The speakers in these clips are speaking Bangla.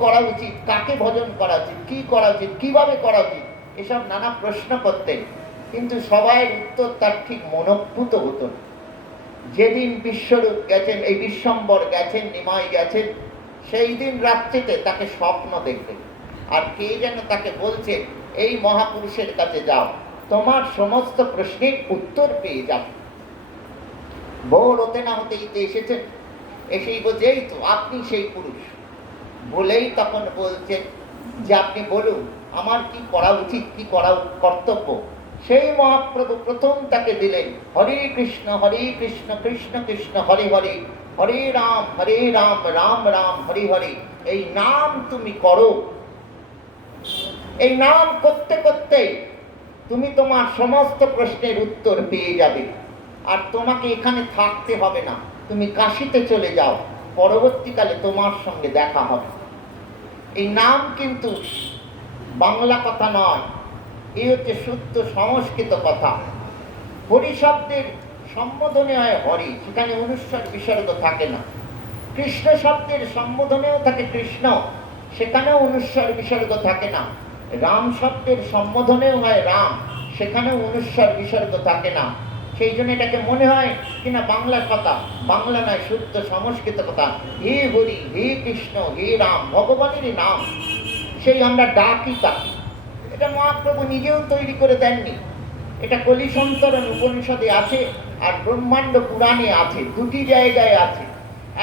করা উচিত, কাকে ভজন করা উচিত, কি করা উচিত, কিভাবে করা উচিত, এসব নানা প্রশ্ন করতেন। কিন্তু সবাই উত্তর তার ঠিক মনোভূত হতো না। যেদিন বিশ্বরূপ গেছেন, এই বিশ্বম্বর গেছেন, নিমাই গেছেন, সেই দিন রাত্রিতে তাকে স্বপ্ন দেখবেন, আর কে যেন তাকে বলছে এই মহাপুরুষের কাছে যাও, তোমার সমস্ত প্রশ্নের উত্তর পেয়ে যাবে। ভোর হতে না হতেই তো এসেছেন, এসেই বলছে এই তো আপনি সেই পুরুষ। বলেই তখন বলছেন যে আপনি বলুন আমার কি করা উচিত, কি করা কর্তব্য। সেই মহাপ্রভু প্রথম তাকে দিলেন হরে কৃষ্ণ কৃষ্ণ কৃষ্ণ হরে হরে, হরে রাম রাম রাম হরে হরে। এই নাম তুমি করো, এই নাম করতে করতে তুমি তোমার সমস্ত প্রশ্নের উত্তর পেয়ে যাবে। আর তোমাকে এখানে থাকতে হবে না, তুমি কাশীতে চলে যাও, পরবর্তীকালে তোমার সঙ্গে দেখা হবে। এই নাম কিন্তু বাংলা কথা নয়, এই হচ্ছে শুদ্ধ সংস্কৃত কথা। হরি শব্দের সম্বোধনে হয় হরি, সেখানে অনুস্বার বিসর্গ থাকে না। কৃষ্ণ শব্দের সম্বোধনেও থাকে কৃষ্ণ, সেখানেও অনুস্বার বিসর্গ থাকে না। রাম শব্দের সম্বোধনেও হয় রাম, সেখানেও অনুস্বার বিসর্গ থাকে না। সেই জন্য এটাকে মনে হয় কিনা বাংলার কথা, বাংলা নয়, শুদ্ধ সংস্কৃত কথা। হে হরি, হে কৃষ্ণ, হে রাম, ভগবানেরই নাম, সেই আমরা ডাকি তাকে। এটা মহাপ্রভু নিজেও তৈরি করে দেননি, এটা কলি সন্তরণ উপনিষদে আছে, আর ব্রহ্মাণ্ড পুরাণে আছে, দুটি জায়গায় আছে।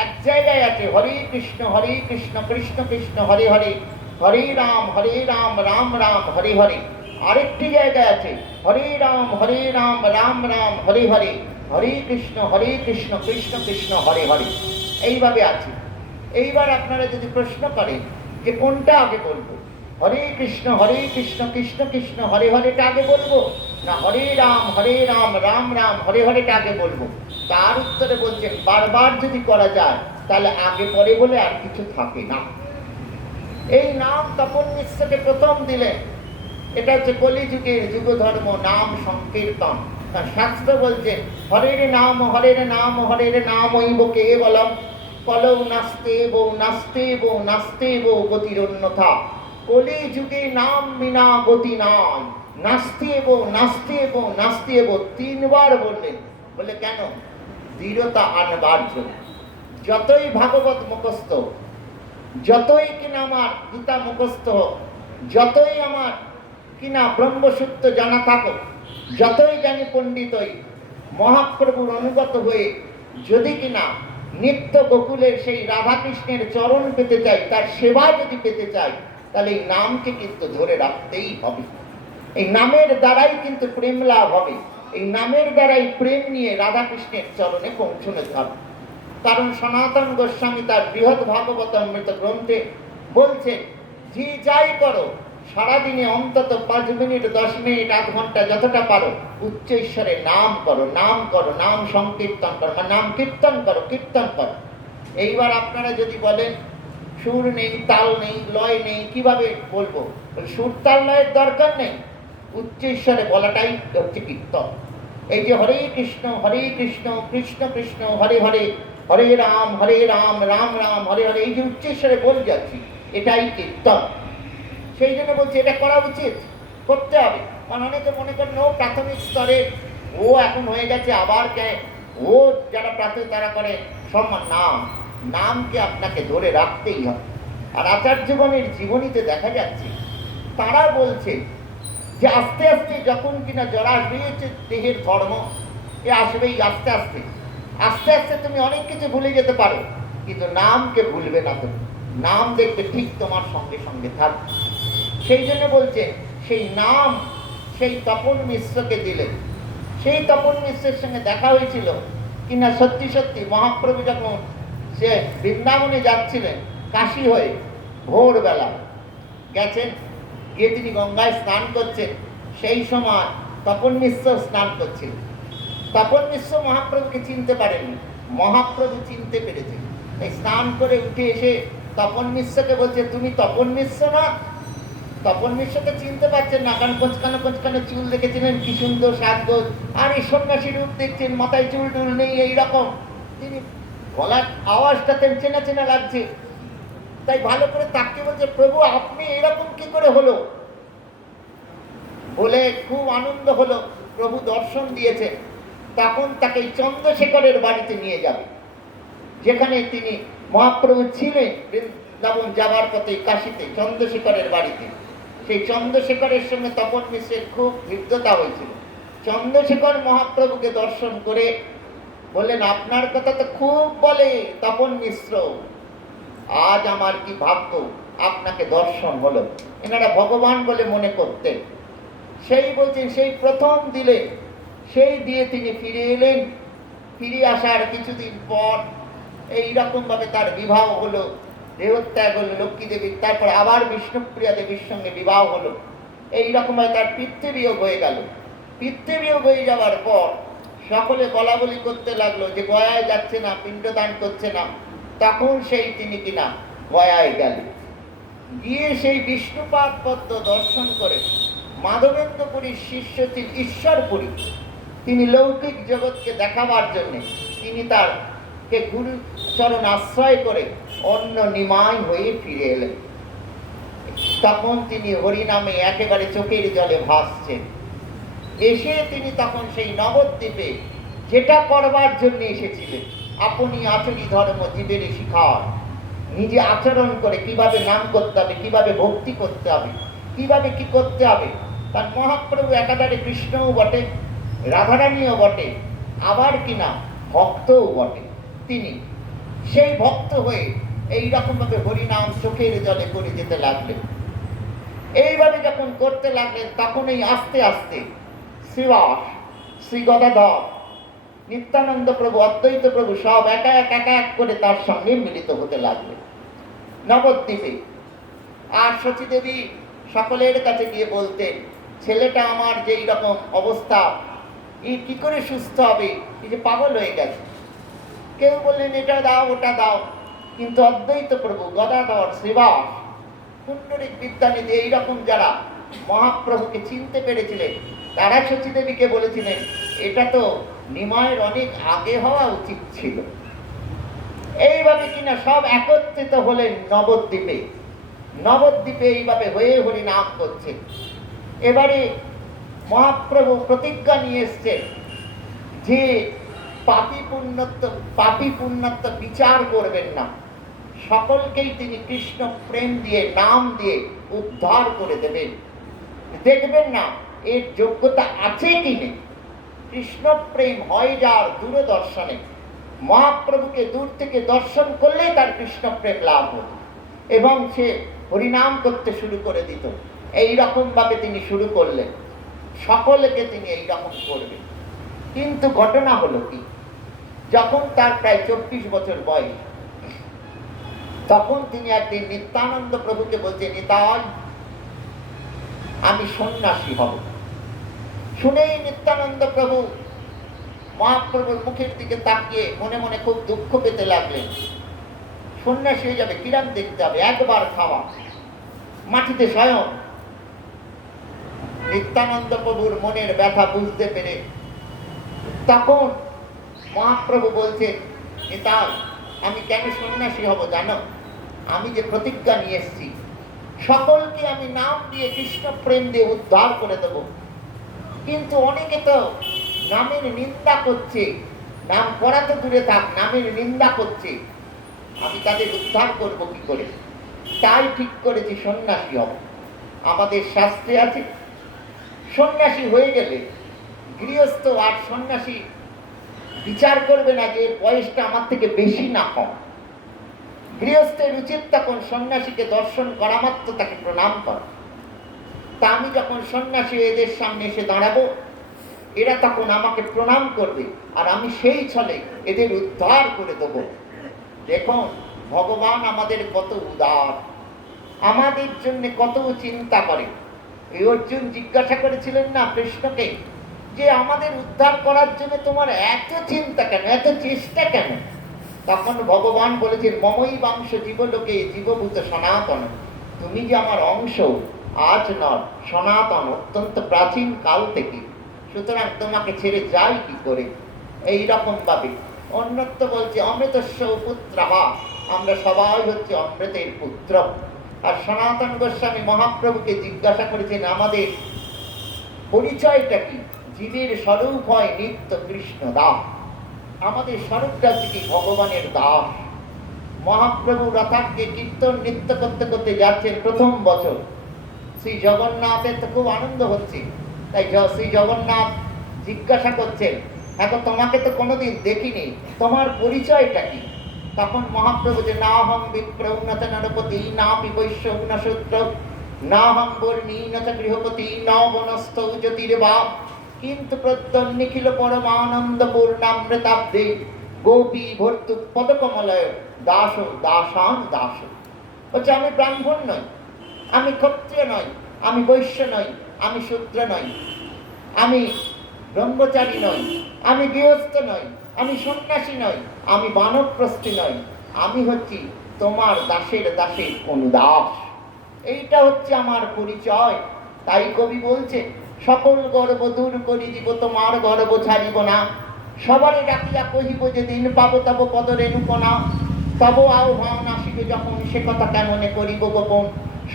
এক জায়গায় আছে হরে কৃষ্ণ কৃষ্ণ কৃষ্ণ হরে হরে, হরে রাম রাম রাম হরে হরে। আরেকটি জায়গায় আছে হরে রাম রাম রাম হরে হরে, হরে কৃষ্ণ কৃষ্ণ কৃষ্ণ হরে হরে। এইভাবে আছে। এইবার আপনারা যদি প্রশ্ন করেন যে কোনটা আগে বলবো, হরে কৃষ্ণ কৃষ্ণ কৃষ্ণ হরে হরেটা আগে বলবো, না হরে রাম রাম রাম হরে হরেটা আগে বলবো, তার উত্তরে বলছেন বারবার যদি করা যায় তাহলে আগে পরে বলে আর কিছু থাকে না। এই নাম তপন মিশ্রকে প্রথম দিলেন। এটা হচ্ছে কলিযুগের যুগ ধর্ম, নাম সংকীর্তন। শাস্ত্র বলছে হরের নাম হরের নাম ঐব কেবলম, কলৌ নাস্তে বো গতির অন্যথা। কলিযুগে নাম বিনা গতি নাই, নাস্তে বো তিনবার বললেন। বলে কেন? দৃঢ়তা আনবার জন্য। যতই ভাগবত মুখস্থ, যতই কিনা আমার গীতা মুখস্থ, যতই আমার কিনা ব্রহ্মসূত্র জানা থাকো, যতই জ্ঞানী পণ্ডিত হই, মহাপ্রভুর অনুগত হয়ে যদি কিনা নিত্য গোকুলের সেই রাধাকৃষ্ণের চরণ পেতে চাই, তার সেবা যদি পেতে চাই, তাহলে এই নামকে কিন্তু ধরে রাখতেই হবে। এই নামের দ্বারাই কিন্তু প্রেম লাভ হবে, এই নামের দ্বারাই প্রেম নিয়ে রাধাকৃষ্ণের চরণে পৌঁছানো যাবে। কারণ সনাতন গোস্বামী তার বৃহৎ ভাগবত অমৃত গ্রন্থে বলছে, যে যাই করো সারাদিনে অন্তত 5 মিনিট 10 মিনিট 1 ঘন্টা যতটা পারো উচ্চ ঈশ্বরে নাম করো, নাম সংকীর্তন করো, নাম কীর্তন করো। এইবার আপনারা যদি বলেন সুর নেই, তাল নেই, লয় নেই, কিভাবে বলবো? সুর তাল লয়ের দরকার নেই, উচ্চ ঈশ্বরে বলাটাই হচ্ছে কীর্তন। এই যে হরে কৃষ্ণ কৃষ্ণ কৃষ্ণ হরে হরে, হরে রাম রাম রাম হরে হরে, এই যে উচ্চ ঈশ্বরে বল যাচ্ছি, এটাই কীর্তন। সেই জন্য বলছি এটা করা উচিত, করতে হবে। কারণ অনেকে মনে করেন ও প্রাথমিক স্তরে, ও এখন হয়ে গেছে, আবার কে ও যারা প্রাথমিক তারা করে সম্মান। নামকে আপনাকে ধরে রাখতেই হবে। আর আচার্যগণের জীবনীতে দেখা যাচ্ছে তারা বলছে যে আস্তে আস্তে যখন কিনা জড়া আসবে, হচ্ছে দেহের ধর্ম, এ আসবেই আস্তে আস্তে তুমি অনেক কিছু ভুলে যেতে পারো, কিন্তু নামকে ভুলবে না তুমি। নাম দেখবে ঠিক তোমার সঙ্গে সঙ্গে থাকবে। সেই জন্য বলছে সেই নাম সেই তপন মিশ্রকে দিলেন। সেই তপন মিশ্রের সঙ্গে দেখা হয়েছিল কিনা সত্যি মহাপ্রভু যখন সে বৃন্দাবনে যাচ্ছিলেন কাশী হয়ে, ভোরবেলা গেছেন, গিয়ে তিনি গঙ্গায় স্নান করছেন। সেই সময় তপন মিশ্র স্নান করছেন। তপন মিশ্র মহাপ্রভুকে চিনতে পারেননি, মহাপ্রভু চিনতে পেরেছেন। এই স্নান করে উঠে এসে তপন মিশ্রকে বলছে, তুমি তপন মিশ্র না? তপন মিশ্রকে চিনতে পারছেন না, কারণ কোচকানো চুল দেখেছিলেন, কি সুন্দর সাজগোজ, আর এই সন্ন্যাসী রূপ দেখছেন, মাথায় চুল টুল নেই, এইরকম। তিনি গলার আওয়াজটা চেনা লাগছে। তাই ভালো করে তাকে বলছে, প্রভু আপনি এরকম কি করে হলো? বলে খুব আনন্দ হলো, প্রভু দর্শন দিয়েছেন। তখন তাকে চন্দ্রশেখরের বাড়িতে নিয়ে যাবে, যেখানে তিনি মহাপ্রভু ছিলেন বৃন্দাবন যাবার পথে কাশীতে চন্দ্রশেখরের বাড়িতে। সেই চন্দ্রশেখরের সঙ্গে তপন মিশ্রের খুব হৃদ্যতা হয়েছিল। চন্দ্রশেখর মহাপ্রভুকে দর্শন করে বললেন, আপনার কথা তো খুব বলে তপন মিশ্র, আজ আমার কি ভাগ্য আপনাকে দর্শন হলো। এনারা ভগবান বলে মনে করতেন। সেই বলছেন, সেই প্রথম দিলে সেই দিয়ে তিনি ফিরে এলেন। ফিরে আসার কিছুদিন পর এইরকম ভাবে তার বিবাহ হলো, দেহত্যাগ হলো লক্ষ্মী দেবীর। তারপর আবার বিষ্ণুপ্রিয়া দেবীর সঙ্গে বিবাহ হলো। এইরকম ভাবে তার পিতৃবিয়োগ হয়ে গেল। পিতৃবিয়োগ হয়ে যাওয়ার পর সকলে বলা বলি করতে লাগলো যে গয়ায় যাচ্ছে না, পিণ্ডদান করছে না। তখন সেই তিনি কিনা গয়ায় গেলেন। গিয়ে সেই বিষ্ণুপাদ পদ্ম দর্শন করে মাধবেন্দ্রপুরীর শিষ্য ছিল ঈশ্বরপুরী। তিনি লৌকিক জগৎকে দেখাবার জন্যে তিনি তারকে গুরুচরণ আশ্রয় করে অন্য নিমাই হয়ে ফিরে এলেন। তখন তিনি হরিনামে একেবারে চোখের জলে ভাসছেন। এসে তিনি তখন সেই নবদ্বীপে যেটা করবার জন্য এসেছিলেন, আপনি আচরি ধর্ম জীবের শিখার, নিজে আচরণ করে কিভাবে নাম করতে হবে, কিভাবে ভক্তি করতে হবে, কিভাবে কি করতে হবে। তার মহাপ্রভু একাধারে কৃষ্ণও বটে, রাধারানীও বটে, আবার কিনা ভক্তও বটে। তিনি সেই ভক্ত হয়ে এইরকমভাবে হরিনাম চোখের জলে করে যেতে লাগলেন। এইভাবে যখন করতে লাগলেন, তখন এই আস্তে আস্তে শ্রীবাস, শ্রী গদাধর, নিত্যানন্দ প্রভু, অদ্বৈত প্রভু সব একা এক করে তার সঙ্গে মিলিত হতে লাগলেন নবদ্বীপে। আর সতীদেবী সকলের কাছে গিয়ে বলতেন, ছেলেটা আমার যেই রকম অবস্থা, এই কি করে সুস্থ হবে, এই যে পাগল হয়ে গেছে। কেউ বললেন এটা দাও ওটা দাও। কিন্তু অদ্বৈত প্রভু, গদাধর, শ্রীবাস, পুণ্ডরিক, বিদ্যানিধি এইরকম যারা মহাপ্রভুকে চিনতে পেরেছিলেন, তারা সতীদেবীকে বলেছিলেন এটা তো নিমায়ের অনেক আগে হওয়া উচিত ছিল। এইভাবে কিনা সব একত্রিত হলেন নবদ্বীপে। নবদ্বীপে এইভাবে হয়ে হরি নাম করছে। এবারে মহাপ্রভু প্রতিজ্ঞা নিয়ে এসছেন যে পাপী পুণ্যত্ব বিচার করবেন না, সকলকেই তিনি কৃষ্ণ প্রেম দিয়ে, নাম দিয়ে উদ্ধার করে দেবেন। দেখবেন না এর যোগ্যতা আছে কি নেই। কৃষ্ণ প্রেম হয় যার দূরদর্শনে, মহাপ্রভুকে দূর থেকে দর্শন করলেই তার কৃষ্ণ প্রেম লাভ হতো এবং সে হরিনাম করতে শুরু করে দিত। এইরকম ভাবে তিনি শুরু করলেন, সকলকে তিনি এইরকম করবেন। কিন্তু ঘটনা হলো কি, যখন তার প্রায় 24 বছর বয়স, তখন তিনি একদিন নিত্যানন্দ প্রভুকে বলছেন, নিতাই আমি সন্ন্যাসী হব। শুনেই নিত্যানন্দ প্রভু মহাপ্রভুর মুখের দিকে তাকিয়ে মনে মনে খুব দুঃখ পেতে লাগলেন। সন্ন্যাসী হয়ে যাবে, কিরাম দেখতে হবে, একবার খাওয়া, মাটিতে শয়ন। নিত্যানন্দ প্রভুর মনের ব্যথা বুঝতে পেরে তখন মহাপ্রভু বলছে, নিতাই আমি কেন সন্ন্যাসী হব জানো? আমি যে প্রতিজ্ঞা নিয়ে এসেছি, সকলকে আমি নাম দিয়ে কৃষ্ণ প্রেম দিয়ে উদ্ধার করে দেব। কিন্তু অনেকে তো নামের নিন্দা করছে, নাম করা তো দূরে থাক, নামের নিন্দা করছে, আমি তাদের উদ্ধার করব কি করে? তাই ঠিক করেছি সন্ন্যাসী হব। আমাদের শাস্ত্রে আছে, সন্ন্যাসী হয়ে গেলে গৃহস্থ আর সন্ন্যাসী বিচার করবে না যে বয়সটা আমার থেকে বেশি না কম। গৃহস্থের উচিত তখন সন্ন্যাসীকে দর্শন করা মাত্র তাকে প্রণাম করা। তা আমি যখন সন্ন্যাসী এদের সামনে এসে দাঁড়াবো, এরা তখন আমাকে প্রণাম করবে আর আমি সেই ছলে এদের উদ্ধার করে দেব। দেখুন ভগবান আমাদের কত উদার, আমাদের জন্য কত চিন্তা করে। এই অর্জুন জিজ্ঞাসা করেছিলেন না কৃষ্ণকে যে আমাদের উদ্ধার করার জন্য তোমার এত চিন্তা কেন, এত চেষ্টা কেন? তখন ভগবান বলেছেন, মমই বাংশ জীবলোকে জীবভূত সনাতন, তুমি যে আমার অংশ, আজ নয় সনাতন, অত্যন্ত প্রাচীন কাল থেকে, সুতরাং তোমাকে ছেড়ে যাই কি করে? এইরকম ভাবে অন্যত্র বলছে, অমৃতস্য পুত্রহা আমরা সবাই হচ্ছে অমৃতের পুত্র। আর সনাতন গোস্বামী মহাপ্রভুকে জিজ্ঞাসা করেছেন আমাদের পরিচয়টা কি? জীবের স্বরূপ হয় নিত্য কৃষ্ণ দাস, আমাদের স্বরূপটা হচ্ছে কি ভগবানের দাস। মহাপ্রভু রথাকে কীর্তন নৃত্য করতে করতে যাচ্ছেন প্রথম বছর, শ্রী জগন্নাথের তো খুব আনন্দ হচ্ছে, তাই শ্রী জগন্নাথ জিজ্ঞাসা করছেন, এখন তোমাকে তো কোনোদিন দেখিনি, তোমার পরিচয়টা কি? তখন মহাপ্রভু যে না হং বিপ্র উন্নত নরপতি না পিবৈশ্য উন্নসূত্র না হং বর্ণী ন চ গৃহপতি ন বনস্থ জ্যোতির্বাপ কিন্তু প্রত্যন নিখিল পরমানন্দ পূর্ণামৃতাব্দে গোপী ভর্তু পদকমলয় দাস দাসান দাস। বলছে আমি ব্রাহ্মণ নই, আমি ক্ষত্রিয় নই, আমি বৈশ্য নই, আমি শূদ্র নই, আমি ব্রহ্মচারী নই, আমি গৃহস্থ নই, আমি সন্ন্যাসী নই, আমি বানপ্রস্থী নই, আমি হচ্ছি তোমার দাসের দাসের অনুদাস। এইটা হচ্ছে আমার পরিচয়। তাই কবি বলছে সকল গর্ব দূর করি দিব তোমার গর্ব ছাড়িব না, সবারে ডাকিয়া কহিব যে দিন পাবো তব পদরেণুকণা, তব আহ্বান আসিবে যখন সে কথা কেমনে করিব গোপন,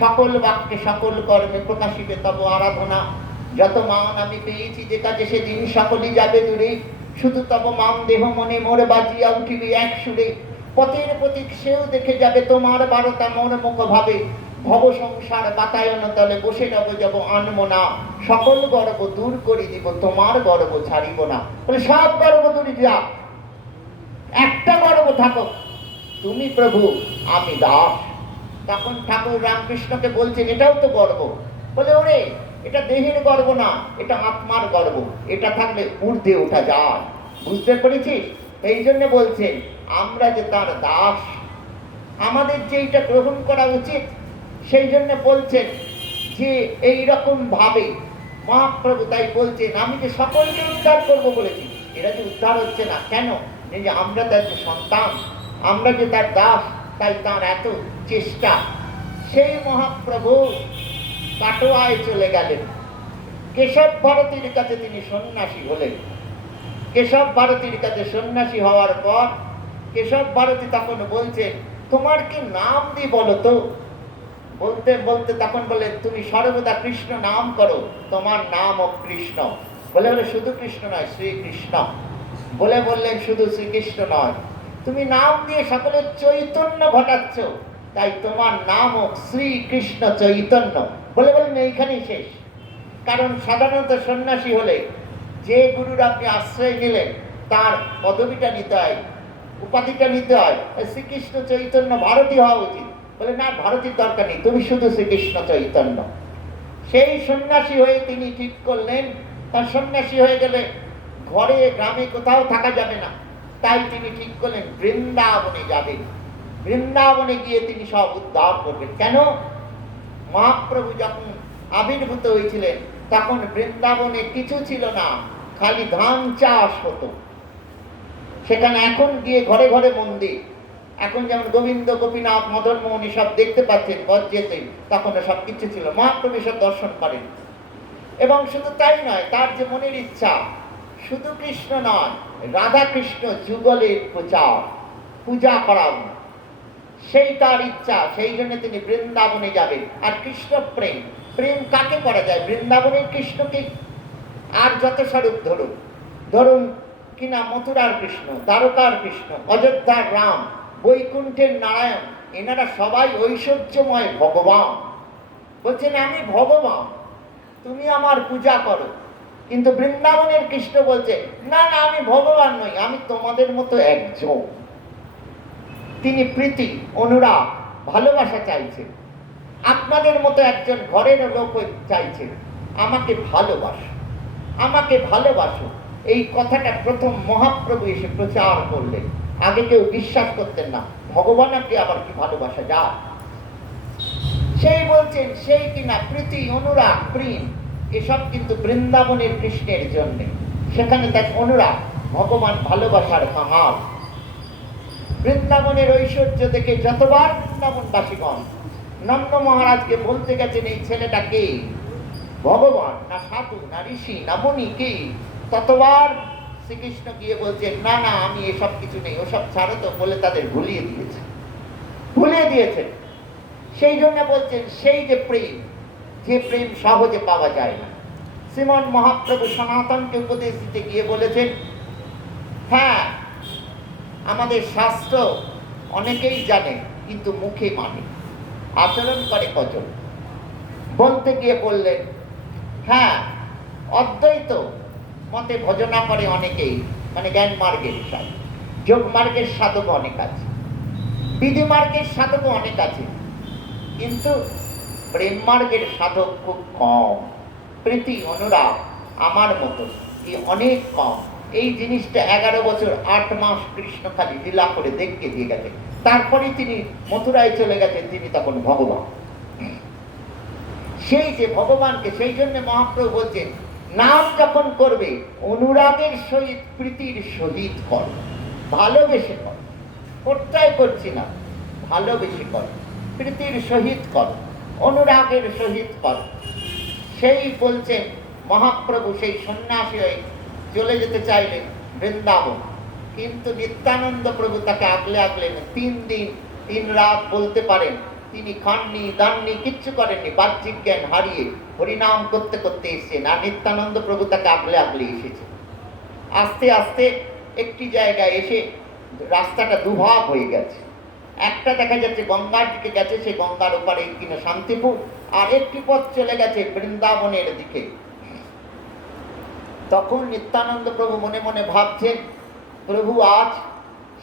সকল বাক্যে সকল কর্মে প্রকাশিবে তব আরাধনা, যত মান আমি পেয়েছি যে কাজে সেদিন সকলই যাবে দূরে, শুধু তব মান দেহ মনে মোর বাজিয়া উঠিবে এক সুরে, পথের প্রতীক সেও দেখে যাবে তোমার বারতা মোর মুখ ভাবে, ভব সংসার বাতায়ন তলে বসে যাব যাব আনবো না, সকল গর্ব দূর করে দিব তোমার গর্ব ছাড়িব না। বলে সব গর্ব দূর যা, একটা গর্ব থাকো, তুমি প্রভু আমি দাস। তখন ঠাকুর রামকৃষ্ণকে বলছেন এটাও তো গর্ব। বলে ওরে এটা দেহের গর্ব না, এটা আত্মার গর্ব, এটা থাকলে ঊর্ধ্বে ওঠা যায়। বুঝতে পেরেছিস? এই জন্য বলছেন আমরা যে তার দাস, আমাদের যে এটা গ্রহণ করা উচিত। সেই জন্য বলছেন যে এই রকম ভাবে মহাপ্রভু তাই বলছেন আমি যে সকলকে উদ্ধার করবো বলেছি, এরা যে উদ্ধার হচ্ছে না কেন? যে আমরা তার যে সন্তান, আমরা যে তার দাস, তাই তার এত চেষ্টা। সেই মহাপ্রভু কাটোয়ায় চলে গেলেন, কেশব ভারতীর কাছে তিনি সন্ন্যাসী হলেন। কেশব ভারতীর কাছে সন্ন্যাসী হওয়ার পর কেশব ভারতী তখন বলছেন তোমার কি নাম দি বলো তো? বলতে বলতে তখন বললেন তুমি সর্বদা কৃষ্ণ নাম করো, তোমার নাম ও কৃষ্ণ। বলে বলে শুধু কৃষ্ণ নয়, শ্রীকৃষ্ণ। বলে বললেন শুধু শ্রীকৃষ্ণ নয়, তুমি নাম দিয়ে সকলের চৈতন্য ঘটাচ্ছ, তাই তোমার নামও শ্রীকৃষ্ণ চৈতন্য। বলে বললেন এইখানেই শেষ। কারণ সাধারণত সন্ন্যাসী হলে যে গুরুর আপনি আশ্রয় নিলেন তার পদবিটা নিতে হয়, উপাধিটা নিতে হয়, শ্রীকৃষ্ণ চৈতন্য ভারতী হওয়া উচিত। বলে না, ভারতীর দরকার নেই, তুমি শুধু শ্রীকৃষ্ণ চৈতন্য। সেই সন্ন্যাসী হয়ে তিনি ঠিক করলেন তার সন্ন্যাসী হয়ে গেলে ঘরে গ্রামে কোথাও থাকা যাবে না, তাই তিনি ঠিক করলেন বৃন্দাবনে যাবেন। বৃন্দাবনে গিয়ে তিনি সব উদ্ধার করবেন। কেন? মহাপ্রভু যখন আবির্ভূত হয়েছিলেন তখন বৃন্দাবনে কিছু ছিল না, খালি ধান চাষ হতো সেখানে। এখন গিয়ে ঘরে ঘরে মন্দির, এখন যেমন গোবিন্দ গোপীনাথ মদন মোহন সব দেখতে পাচ্ছেন বজ্রেতে, তখন সব কিছু ছিল। মহাপ্রভু সব দর্শন করেন। এবং শুধু তাই নয়, তার যে মনের ইচ্ছা শুধু কৃষ্ণ নয়, রাধা কৃষ্ণ যুগলের প্রচার, পূজা করানো, সেই তার ইচ্ছা। সেই জন্য তিনি বৃন্দাবনে যাবেন। আর কৃষ্ণ প্রেম, প্রেম কাকে করা যায়? বৃন্দাবনের কৃষ্ণকে। আর যত স্বরূপ ধরুন, ধরুন কিনা মথুরার কৃষ্ণ, দ্বারকার কৃষ্ণ, অযোধ্যার রাম, বৈকুণ্ঠের নারায়ণ, এনারা সবাই ঐশ্বর্যময় ভগবান। বলছেন আমি ভগবান, তুমি আমার পূজা করো। কিন্তু বৃন্দাবনের কৃষ্ণ বলছে না না, আমি ভগবান নই, আমি তোমাদের মতো একজন। তিনি প্রীতি, অনুরাগ, ভালোবাসা চাইছেন। আপনাদের মতো একজন ঘরের লোক চাইছেন আমাকে ভালোবাসো, আমাকে ভালোবাসো। এই কথাটা প্রথম মহাপ্রভু এসে প্রচার করলেন। আগে কেউ বিশ্বাস করতেন না ভগবানকে আবার কি ভালোবাসা যায়। সেই বলছেন সেই কিনা প্রীতি, অনুরাগ, প্রেম এসব কিন্তু বৃন্দাবনের কৃষ্ণের জন্য। সেখানে তার অনুরাগ, ভগবান ভালোবাসার কাঙাল। বৃন্দাবনের ঐশ্বর্য দেখে যতবার বৃন্দাবনবাসীগণ নন্দ মহারাজকে বলতে গেছেন এই ছেলেটা কে, ভগবান না সাধু না ঋষি না মুনি কে, ততবার শ্রীকৃষ্ণ গিয়ে বলছেন না না, আমি এসব কিছু নেই, ওসব ছাড়ো তো, বলে তাদের ভুলিয়ে দিয়েছে। ভুলে দিয়েছেন। সেই জন্য বলছেন সেই যে প্রেম সহজে পাওয়া যায় না। শ্রীমন মহাপ্রভু সনাতনকে উপদেশ দিতে গিয়ে বলেছেন, হ্যাঁ আমাদের শাস্ত্র অনেকেই জানে কিন্তু মুখে মানে, আচরণ করে কজন। বলতে গিয়ে বললেন, হ্যাঁ অদ্বৈত মতে ভজনা করে অনেকেই, মানে জ্ঞান মার্গের সাধক, যোগ মার্গের সাধক অনেক আছে, বিধি মার্গের সাধক অনেক আছে, কিন্তু প্রেম মার্গের সাধক খুব কম। প্রীতি অনুরাগ আমার মতো কি অনেক কম। এই জিনিসটা 11 বছর 8 মাস কৃষ্ণ খালি লীলা করে দেখে দিয়ে গেছে। তারপরে তিনি মথুরায় চলে গেছেন, তিনি তখন ভগবান। সেই যে ভগবানকে, সেই জন্য মহাপ্রভু বলছেন, নাম যখন করবে অনুরাগের সহিত প্রীতির সহিত কর, ভালোবেসে কর। প্রত্যয় করছি না, ভালোবেসে কর, প্রীতির সহিত কর, অনুরাগের সহিত কর। সেই বলছেন মহাপ্রভু সেই সন্ন্যাসী হয়ে চলে যেতে চাইলেন বৃন্দাবন, কিন্তু নিত্যানন্দ প্রভু তাকে আগলে আগলেন। 3 দিন 3 রাত বলতে পারেন তিনি খাননি দাননি, কিচ্ছু করেননি, বাহ্যিক জ্ঞান হারিয়ে হরিনাম করতে করতে এসেছেন। আর নিত্যানন্দ প্রভু তাকে আগলে আগলে এসেছে। আস্তে আস্তে একটি জায়গায় এসে রাস্তাটা দুভাগ হয়ে গেছে। একটা দেখা যাচ্ছে গঙ্গার দিকে গেছে, সে গঙ্গার ওপারে কিনা শান্তিপুর, আর একটি পথ চলে গেছে বৃন্দাবনের দিকে। তখন নিত্যানন্দ প্রভু মনে মনে ভাবছেন, প্রভু আজ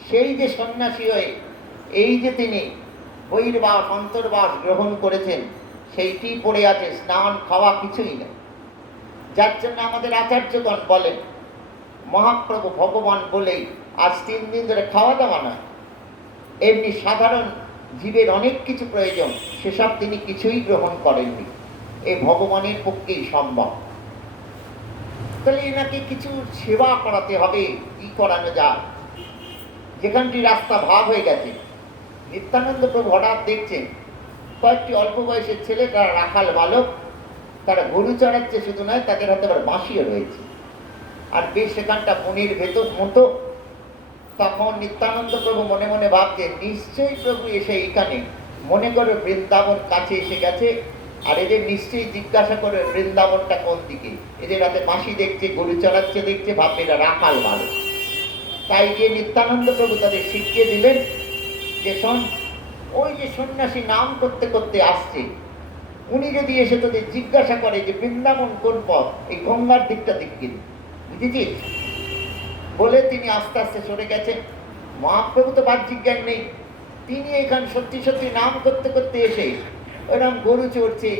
সেই যে সন্ন্যাসী হয়ে এই যে তিনি বহির্বাস অন্তর্বাস গ্রহণ করেছেন, সেইটি পড়ে আছে, স্নান খাওয়া কিছুই নেই। যার জন্য আমাদের আচার্যগণ বলেন মহাপ্রভু ভগবান বলেই আজ 3 দিন ধরে খাওয়া দাওয়া নয়। এমনি সাধারণ জীবের অনেক কিছু প্রয়োজন, সেসব তিনি কিছুই গ্রহণ করেননি। এই ভগবানের পক্ষেই সম্ভব। তাহলে এনাকে কিছু সেবা করাতে হবে, কি করানো যায়। যেখানটি রাস্তা ভাগ হয়ে গেছে, নিত্যানন্দ প্রভু হঠাৎ দেখছেন কয়েকটি অল্প বয়সের ছেলে, তারা রাখাল বালক, তারা গরু চড়াচ্ছে, শুধু নয় তাদের হাতে আবার বাঁশিও রয়েছে, আর বেশ সেখানটা বনের ভেতর মতো। তখন নিত্যানন্দ প্রভু মনে মনে ভাবছেন, নিশ্চয়ই প্রভু এসে এখানে মনে করে বৃন্দাবন কাছে এসে গেছে, আর এদের নিশ্চয়ই জিজ্ঞাসা করে বৃন্দাবনটা কোন দিকে। এদের হাতে বাঁশি দেখছে, গরু চড়াচ্ছে দেখছে, ভাববে এরা রাখাল বালক। তাই গিয়ে নিত্যানন্দ প্রভু তাদের শিখিয়ে দিলেন যে শোন, ওই যে সন্ন্যাসী নাম করতে করতে আসছে, উনি যদি এসে তোদের জিজ্ঞাসা করে যে বৃন্দাবন কোন পথ, এই গঙ্গার দিকটা দেখিয়ে দিন, বুঝেছিস? বলে তিনি আস্তে আস্তে সরে গেছেন। মহাপ্রভু তো বাহ্যিক জ্ঞান নেই, তিনি এখানে সত্যি সত্যি নাম করতে করতে এসে ওরম গরু চড়ছে,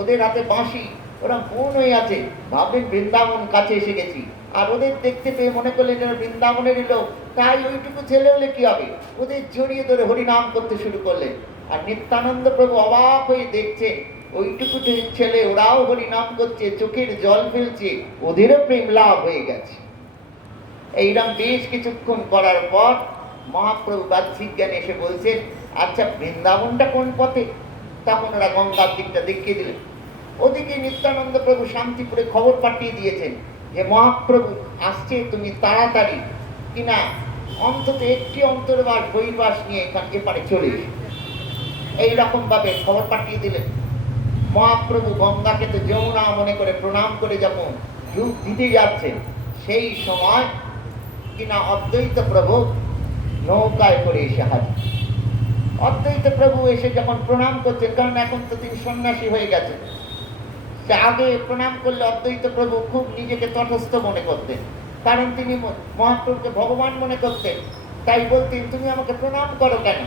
ওদের হাতে বাঁশি, ওরম পূর্ণ হয়ে আছে, ভাববেন বৃন্দাবন কাছে এসে গেছি। আর ওদের দেখতে পেয়ে মনে করলেন যেন বৃন্দাবনের লোক, তাই ওইটুকু ছেলে হলে কি হবে, ওদের জড়িয়ে ধরে হরিনাম করতে শুরু করলেন। আর নিত্যানন্দ প্রভু অবাক হয়ে দেখছেন, ওইটুকু ছেলে ওরাও হরিনাম করছে, চোখের জল ফেলছে, ওদেরও প্রেম লাভ হয়ে গেছে। এইরকম বেশ কিছুক্ষণ করার পর মহাপ্রভু বাহ্যিক জ্ঞানে এসে বলছেন, আচ্ছা বৃন্দাবনটা কোন পথে? তখন ওরা গঙ্গার দিকটা দেখিয়ে দিলেন। ওদিকে নিত্যানন্দ প্রভু শান্তিপুরে খবর পাঠিয়ে দিয়েছেন যে মহাপ্রভু আসছে, তুমি তাড়াতাড়ি কিনা অন্তত একটি অন্তর্বাস বহির্বাস নিয়ে এপারে চলে এসে। এইরকম ভাবে খবর পাঠিয়ে দিলেন। মহাপ্রভু গঙ্গাকে তো যমুনা মনে করে প্রণাম করে যখন ডুব দিতে যাচ্ছেন, সেই সময় কিনা অদ্বৈত প্রভু নৌকায় করে এসে হাজির। অদ্বৈত প্রভু এসে যখন প্রণাম করছেন, কারণ এখন তো তিনি সন্ন্যাসী হয়ে গেছেন, সে আগে প্রণাম করলে অদ্বৈত প্রভু খুব নিজেকে তটস্থ মনে করতেন, কারণ তিনি মহাপ্রভুকে ভগবান মনে করতেন। তাই বলতেন, তুমি আমাকে প্রণাম করো কেন?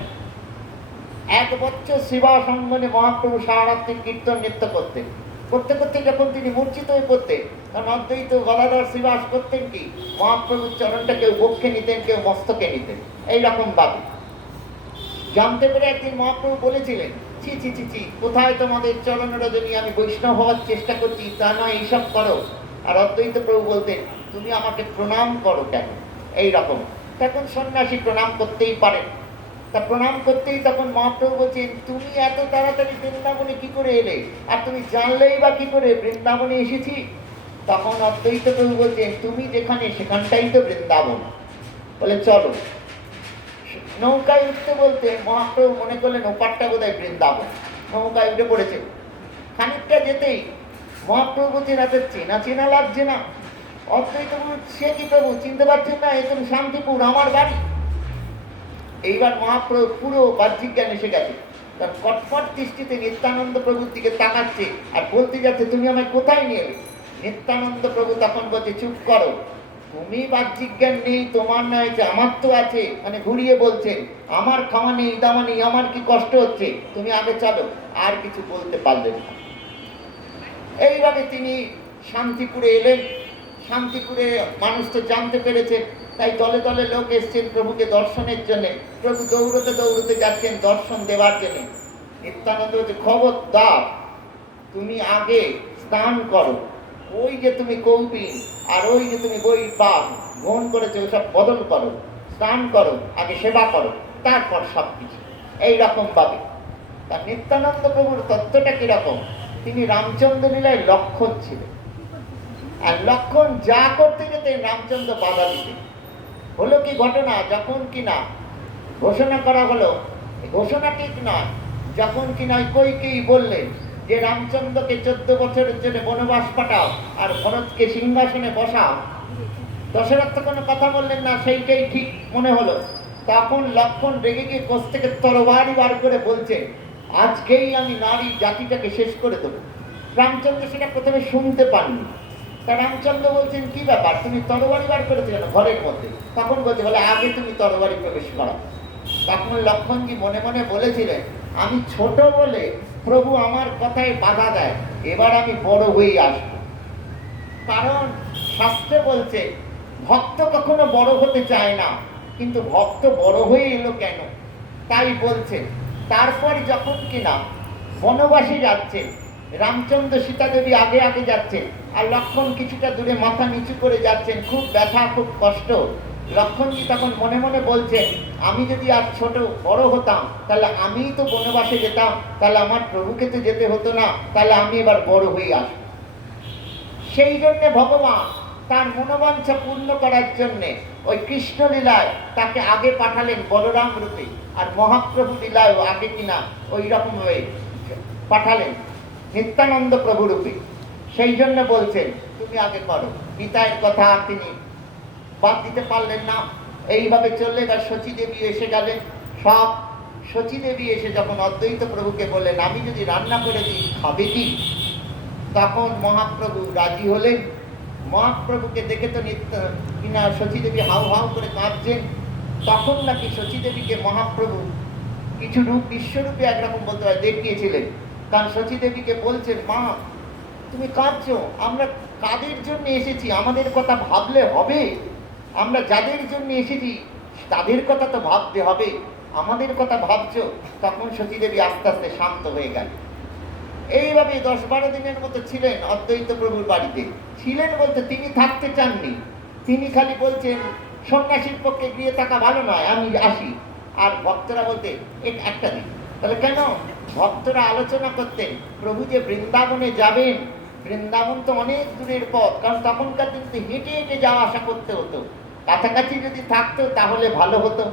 1 বছর সেবা সঙ্গনে মহাপ্রভু সারারাত্রি কীর্তন নৃত্য করতেন। করতে করতে যখন তিনি মূর্ছিত হয়ে পড়তেন, কারণ অদ্বৈত গলাধর শ্রীবাস করতেন কি, মহাপ্রভুর চরণটা কেউ বক্ষে নিতেন, কেউ মস্তকে নিতেন, এইরকম ভাবে। জানতে পেরে একদিন মহাপ্রভু বলেছিলেন, ছি ছি ছি ছি, কোথায় তোমাদের চরণ রজনী, আমি বৈষ্ণব হওয়ার চেষ্টা করছি, তা নয় এইসব করো। আর অদ্বৈত প্রভু বলতেন, তুমি আমাকে প্রণাম করো কেন? এইরকম। তখন সন্ন্যাসী প্রণাম করতেই পারেন। তা প্রণাম করতেই তখন মহাপ্রভু বলছেন, তুমি এত তাড়াতাড়ি বৃন্দাবনে কি করে এলে, আর তুমি জানলেই বা কি করে বৃন্দাবনে এসেছি? তখন অদ্বৈত প্রভু বলছেন, তুমি যেখানে সেখানটাই তো বৃন্দাবন। বলে চলো। নৌকায় উঠতে বলতে মহাপ্রভু মনে করলেন ওপারটা বোধহয় বৃন্দাবন, নৌকায় উঠে পড়েছে। খানিকটা যেতেই মহাপ্রভু চেনাতে চেনা চেনা লাগছে না। অদ্বৈত প্রভু, সে কি প্রভু চিনতে পারছেন না? এ তো শান্তিপুর, আমার বাড়ি। এইবার মহাপ্রভু পুরো বাহ্যিক জ্ঞান এসে গেছে, কারণ কটকট দৃষ্টিতে নিত্যানন্দ প্রভুর দিকে তাকাচ্ছে আর বলতে যাচ্ছে, তুমি আমায় কোথায় নিয়ে এলে? নিত্যানন্দ প্রভু তখন বলছে, চুপ করো, তুমি বাহ্যিক জ্ঞান নেই, তোমার নয় যে আমার তো আছে। মানে ঘুরিয়ে বলছেন, আমার খাওয়া নেই, দামা নেই, আমার কি কষ্ট হচ্ছে, তুমি আগে চলো। আর কিছু বলতে পারলেন না। এইভাবে তিনি শান্তিপুরে এলেন। শান্তিপুরে মানুষ তো জানতে পেরেছে, তাই দলে দলে লোক এসছেন প্রভুকে দর্শনের জন্য। প্রভু দৌড়তে দৌড়তে যাচ্ছেন দর্শন দেওয়ার জন্য। নিত্যানন্দ বলছে, খবরদার, তুমি আগে স্নান করো, ওই যে তুমি কৌপিন আর ওই যে তুমি বই পাপ গ্রহণ করেছো ওসব বদল করো, স্নান করো, আগে সেবা করো, তারপর সব কিছু। এইরকম ভাবে তার নিত্যানন্দ প্রভুর তত্ত্বটা কিরকম? তিনি রামচন্দ্র লীলায় লক্ষণ ছিলেন, আর লক্ষণ যা করতে যেতেন রামচন্দ্র বাধা দিতেন। হলো কি ঘটনা, যখন কিনা ঘোষণা করা হলো, ঘোষণা ঠিক নয়, যখন কিনা কইকেয়ী বললেন যে রামচন্দ্রকে 14 বছরের জন্য বনবাস পাঠাও আর ভরতকে সিংহাসনে বসাও, দশরথ কোনো কথা বললেন না, সেইটাই ঠিক মনে হলো। তখন লক্ষণ রেগে গিয়ে কোষ থেকে তরবারি বার করে বলছেন, আজকেই আমি নারী জাতিটাকে শেষ করে দেবো। রামচন্দ্র সেটা প্রথমে শুনতে পাননি। তা রামচন্দ্র বলছেন, কি ব্যাপার, তুমি তরবারি বার করেছো কেন ঘরের মধ্যে? তখন বলছে, বলে আগে তুমি তরবারি প্রবেশ করো। তখন লক্ষণজি মনে মনে বলেছিলেন, আমি ছোট বলে প্রভু আমার কথায় বাধা দেয়, এবার আমি বড় হয়ে আসবো। কারণ শাস্ত্রে বলছে ভক্ত কখনো বড় হতে চায় না, কিন্তু ভক্ত বড় হয়ে এলো কেন? তাই বলছে। তারপর যখন কিনা বনবাসে যাচ্ছেন, রামচন্দ্র সীতা দেবী আগে আগে যাচ্ছেন আর লক্ষণ কিছুটা দূরে মাথা নিচু করে যাচ্ছেন, খুব ব্যথা, খুব কষ্ট। লক্ষণজি তখন মনে মনে বলছেন, আমি যদি আর ছোট বড় হতাম তাহলে আমিই তো বনবাসে যেতাম, তাহলে আমার প্রভুকে তো যেতে হতো না, তাহলে আমি এবার বড় হয়ে আসবো। সেই জন্যে ভগবান তার মনোবাঞ্ছা পূর্ণ করার জন্যে ওই কৃষ্ণ লীলায় তাকে আগে পাঠালেন বলরাম রূপে, আর মহাপ্রভু লীলায় আগে কিনা ওই রকম হয়ে পাঠালেন নিত্যানন্দ প্রভু রূপে। সেই জন্য বলছেন, তুমি আগে করো। গীতার কথা তিনি বাদ দিতে পারলেন না। এইভাবে চললে এবার শচী দেবী এসে গেলেন। সব শচী দেবী এসে যখন অদ্বৈত প্রভুকে বললেন, আমি যদি রান্না করে দিই খাবে কি? তখন মহাপ্রভু রাজি হলেন। মহাপ্রভুকে দেখে তো কিনা শচী দেবী হাউ হাউ করে কাঁদছেন। তখন নাকি শচী দেবীকে মহাপ্রভু কিছু রূপ, বিশ্বরূপে একরকম বলতে হয়, দেখিয়েছিলেন। কারণ শচী দেবীকে বলছেন, মা তুমি কাঁদছো, আমরা কাদের জন্য এসেছি, আমাদের কথা ভাবলে হবে? আমরা যাদের জন্য এসেছি তাদের কথা তো ভাবতে হবে, আমাদের কথা ভাবছো? তখন শচী দেবী আস্তে আস্তে শান্ত হয়ে গেল। এইভাবে 10-12 দিনের মতো ছিলেন অদ্বৈত প্রভুর বাড়িতে। ছিলেন বলতে তিনি থাকতে চাননি, তিনি খালি বলছেন সন্ন্যাসীর পক্ষে গিয়ে থাকা ভালো নয়, আমি আসি। আর ভক্তরা বলতে একটা দিন। তাহলে কেন? ভক্তরা আলোচনা করতেন প্রভু যে বৃন্দাবনে যাবেন, বৃন্দাবন তো অনেক দূরের পথ, কারণ তখনকার দিনে হেঁটে হেঁটে যাওয়া আসা করতে হতো, কাছাকাছি যদি থাকতো তাহলে ভালো হতো।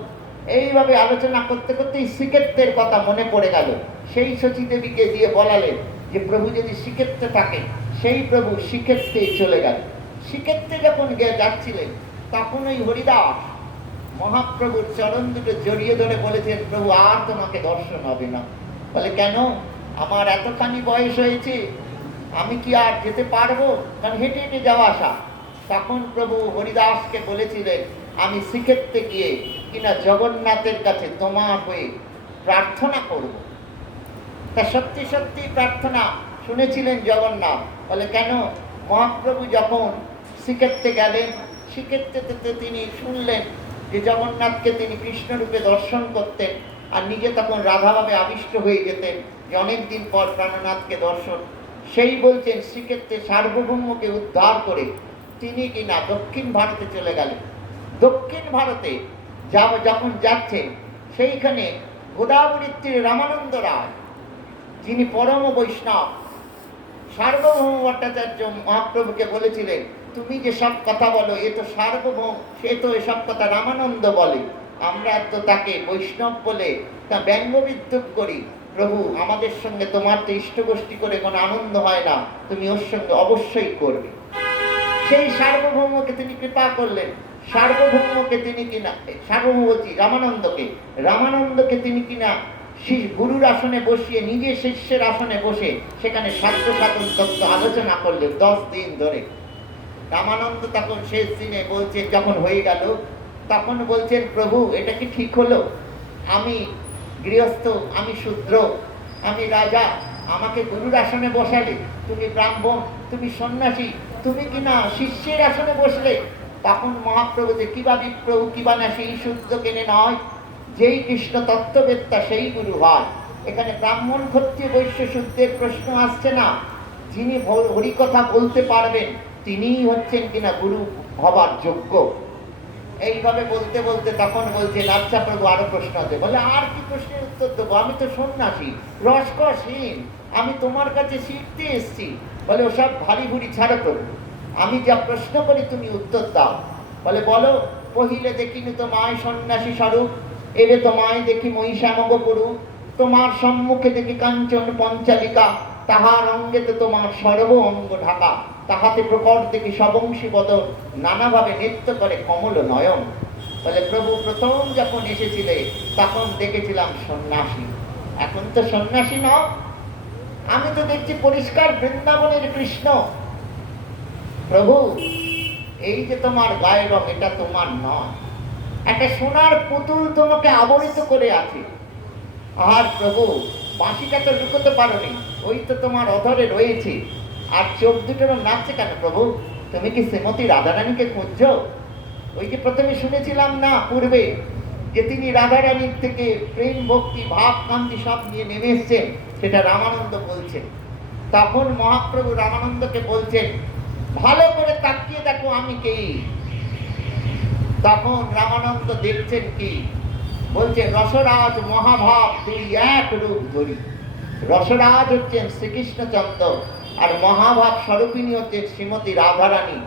এইভাবে আলোচনা করতে করতেই শ্রীক্ষেত্রের কথা মনে পড়ে গেল। সেই শচী দেবীকে দিয়ে বলালেন যে প্রভু যদি শ্রীক্ষেত্রে থাকেন, সেই প্রভু শ্রীক্ষেত্রেই চলে গেল। শ্রীক্ষেত্রে যখন যাচ্ছিলেন তখন ওই হরিদাস মহাপ্রভুর চরণ দুটো জড়িয়ে ধরে বলেছেন, প্রভু আর তোমাকে দর্শন হবে না। বলে কেন? আমার এতখানি বয়স হয়েছে, আমি কি আর যেতে পারবো? কারণ হেঁটে হেঁটে যাওয়া আসা। তখন প্রভু হরিদাসকে বলেছিলেন, আমি শ্রীক্ষেত্রে গিয়ে কিনা জগন্নাথের কাছে তোমার হয়ে প্রার্থনা করব। তা সত্যি সত্যি প্রার্থনা শুনেছিলেন জগন্নাথ। বলে কেন? মহাপ্রভু যখন শ্রীক্ষেত্রে গেলেন, শ্রীক্ষেত্রে তিনি শুনলেন যে জগন্নাথকে তিনি কৃষ্ণরূপে দর্শন করতেন, আর নিজে তখন রাধাভাবে আবিষ্ট হয়ে যেতেন যে অনেকদিন পর প্রাণনাথকে দর্শন। সেই বলছেন শ্রীক্ষেত্রে সার্বভৌমকে উদ্ধার করে তিনি কিনা দক্ষিণ ভারতে চলে গেলেন। দক্ষিণ ভারতে যখন যাচ্ছেন, সেইখানে গোদাবরীর তীরে রামানন্দ রায়, যিনি পরম বৈষ্ণব, সার্বভৌম ভট্টাচার্য মহাপ্রভুকে বলেছিলেন, তুমি যে সব কথা বলো এ তো সার্বভৌম, সে তো এসব কথা রামানন্দ বলে। আমরা তো তাকে বৈষ্ণব বলে তা ব্যঙ্গ বিদ্রুপ করি। প্রভু, আমাদের সঙ্গে তোমার তো ইষ্টগোষ্ঠী করে কোনো আনন্দ হয় না, তুমি ওর সঙ্গে অবশ্যই করবে। সেই সার্বভৌমকে তিনি কৃপা করলেন। সার্বভৌমকে তিনি কিনা, সার্বভৌমজি রামানন্দকে তিনি কিনা গুরুর আসনে বসিয়ে নিজে শিষ্যের আসনে বসে সেখানে সাধ্য সাধন তত্ত্ব আলোচনা করলেন 10 দিন ধরে। রামানন্দ তখন শেষ দিনে বলছে, যখন হয়ে গেল তখন বলছেন, প্রভু এটা কি ঠিক হলো? আমি গৃহস্থ, আমি শূদ্র, আমি রাজা, আমাকে গুরুর আসনে বসালে, তুমি ব্রাহ্মণ, তুমি সন্ন্যাসী, তুমি কিনা শিষ্যের আসনে বসলে। তখন মহাপ্রভু যে কিবা বিপ্রভু কিবা না সেই শুদ্ধ কেনে নয়, যেই কৃষ্ণ তত্ত্ববেত্তা সেই গুরু হয়। এখানে ব্রাহ্মণ ক্ষত্রিয় বৈশ্য শুদ্ধের প্রশ্ন আসছে না। যিনি হরিকথা বলতে পারবেন তিনিই হচ্ছেন কিনা গুরু হবার যোগ্য। এইভাবে বলতে বলতে তখন বলছেন, আচ্ছা প্রভু আরো প্রশ্ন আছে। বলে, আর কি প্রশ্নের উত্তর দেবো? আমি তো সন্ন্যাসী, রসকসহীন, আমি তোমার কাছে শিখতে এসছি। বলে, ওসব ভারী ভুড়ি ছাড়ো প্রভু, আমি যা প্রশ্ন করি তুমি উত্তর দাও। বলে, বলো। পহিলে দেখিনি তোমায় সন্ন্যাসী স্বরূপ, এবে তোমায় দেখি মহিষামগ করু, তোমার সম্মুখে দেখি কাঞ্চন পঞ্চালিকা, তাহার অঙ্গেতে তোমার সর্ব অঙ্গ ঢাকা, তাহাতে প্রকট দেখি সবংশী বদন, নানাভাবে নৃত্য করে কমল নয়ন। বলে, প্রভু প্রথম যখন এসেছিলে তখন দেখেছিলাম সন্ন্যাসী, এখন তো সন্ন্যাসী নও, আমি তো দেখছি পরিষ্কার বৃন্দাবনের কৃষ্ণ। প্রভু, এই যে তোমার গায়ের রং, এটা তোমার নয়, একটা সোনার পুতুল তোমাকে আবরিত করে আছে। আর প্রভু, বাঁশিটা তো লুকোতে পারোনি, ওই তো তোমার অধরে রয়েছে। আর চোখ দুটোর নাচছে কেন প্রভু? তুমি কি শ্রীমতী রাধারানীকে খুঁজছো? ওই যে প্রথমে শুনেছিলাম না পূর্বে যে তিনি রাধারানীর থেকে প্রেম ভক্তি ভাব কান্তি সব নিয়ে নেমে এসছেন, সেটা রামানন্দ বলছেন। তখন মহাপ্রভু রামানন্দকে বলছেন, ভালো করে তাকিয়ে দেখো আমি কে। তখন রামানন্দ দেখছেন কি? বলছে, রসরাজ মহাভাব তুই এক রূপ ধরি। রসরাজ হচ্ছেন শ্রীকৃষ্ণচন্দ্র, আর মহাভাব স্বরূপিণী হচ্ছেন শ্রীমতী রাধারানী।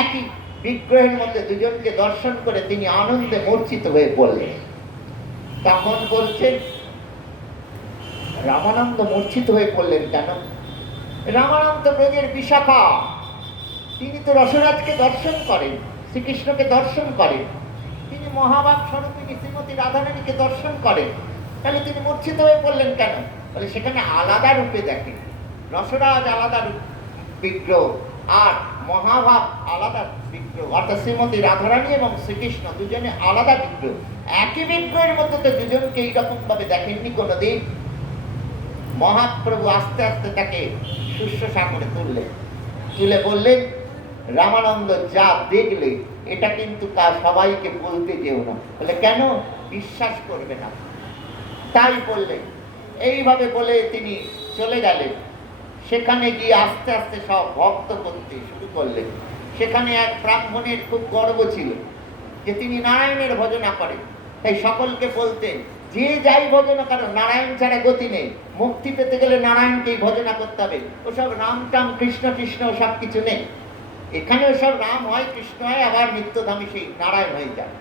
একই বিগ্রহের মধ্যে দুজনকে দর্শন করে তিনি আনন্দে মূর্ছিত হয়ে পড়লেন। তখন বলছেন, রামানন্দ মূর্ছিত হয়ে পড়লেন কেন? রামানন্দ ব্রজের বিশাখা, তিনি তো রসরাজকে দর্শন করেন, শ্রীকৃষ্ণকে দর্শন করেন, তিনি মহাভাব স্বরূপিণী শ্রীমতী রাধারানীকে দর্শন করেন, তাহলে তিনি মূর্ছিত হয়ে পড়লেন কেন? বলে, সেখানে আলাদা রূপে দেখেন। রসরাজ আলাদা বিগ্রহ আর মহাভাব আলাদা বিগ্রহ, অর্থাৎ শ্রীমতী রাধারানী এবং শ্রীকৃষ্ণ দুজনে আলাদা বিগ্রহ। একই বিগ্রহের মধ্যে তো দুজনকে এইরকম ভাবে দেখেননি কোনোদিন। মহাপ্রভু আস্তে আস্তে তাকে শুশ্রূষা করে তুলে বললেন, রামানন্দ যা দেখলে এটা কিন্তু সবাইকে বলতে যেও না। বলে, কেন? বিশ্বাস করবে না, তাই বললেন। এইভাবে বলে তিনি চলে গেলেন। সেখানে গিয়ে আস্তে আস্তে সব ভক্ত করতে শুরু করলেন। সেখানে এক ব্রাহ্মণের খুব গর্ব ছিল যে তিনি নারায়ণের ভজনা করেন, তাই সকলকে বলতেন, যে যাই ভজনা করো, নারায়ণ ছাড়া গতি নেই, মুক্তি পেতে গেলে নারায়ণকেই ভজনা করতে হবে। ওসব রাম টাম কৃষ্ণ কৃষ্ণ সব কিছু নেই, এখানে ওসব রাম হয় কৃষ্ণ হয়, আবার নিত্যধামী সেই নারায়ণ হয়ে যায়।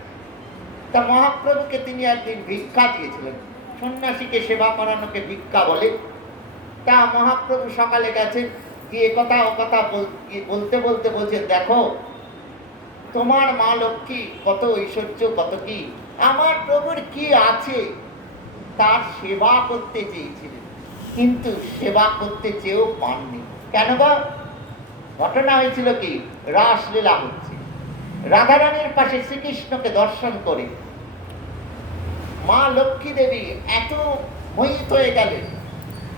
তা মহাপ্রভুকে তিনি একদিন ভিক্ষা দিয়েছিলেন, সন্ন্যাসীকে সেবা করানোকে ভিক্ষা বলে। তা মহাপ্রভু সকালে গেছেন, গিয়ে কথা ও কথা বলতে বলতে বলছেন, দেখো তোমার মা লক্ষ্মী কত ঐশ্বর্য, কত কি, আমার প্রভুর কি আছে, তার সেবা করতে চেয়েছিলেন, কিন্তু সেবা করতে চেয়েও পাননি। কেন বা? ঘটনা হয়েছিল কি, রাসলীলা হচ্ছে, রাধারানীর পাশে শ্রীকৃষ্ণকে দর্শন করে মা লক্ষ্মী দেবী এত মোহিত হয়ে গেলেন